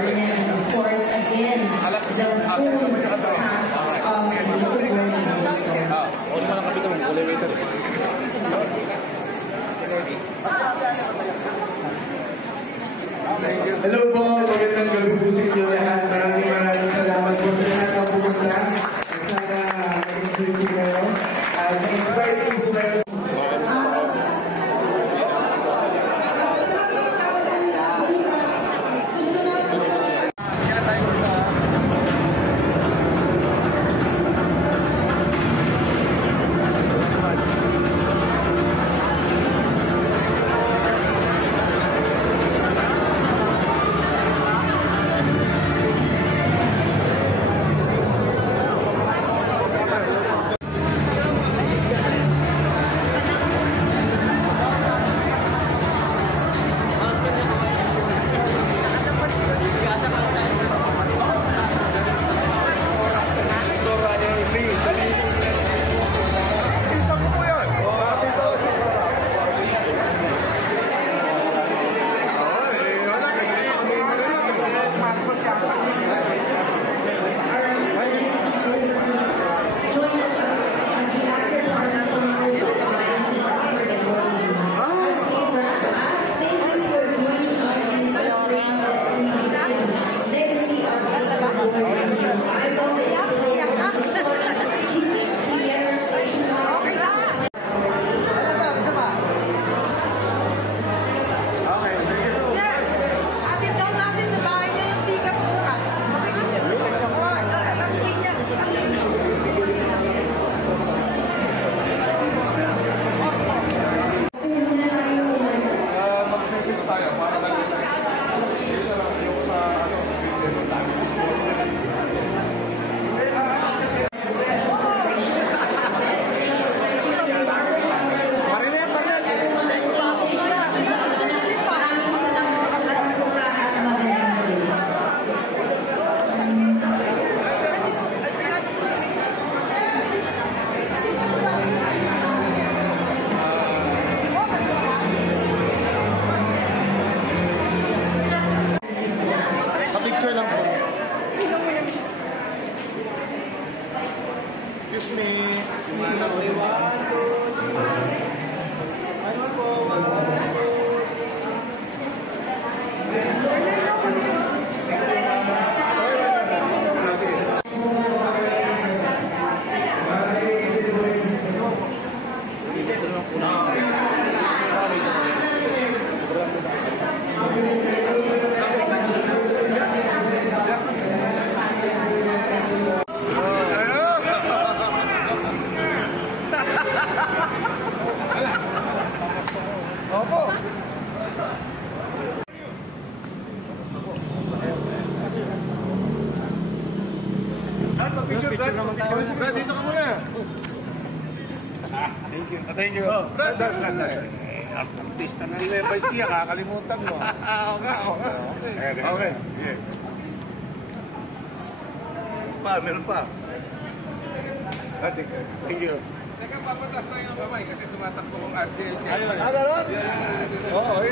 Garden, and of course, again, the full cast of Hello po, magandang gabi po sa inyo lahat. Maraming salamat po sa lahat ng pumunta. At sana mag-enjoy po kayo. Ma-inspire din po kayo. Excuse me. Opo. Picture naman tayo. Brad, dito ka muna. Thank you. Thank you. Oh, Brad, artista na rin. By siya, kakalimutan mo. Oo nga. Okay. Meron pa. Thank you. Teka, papatas na yung kamay kasi tumatakbo kong RJ. Meron? Oo.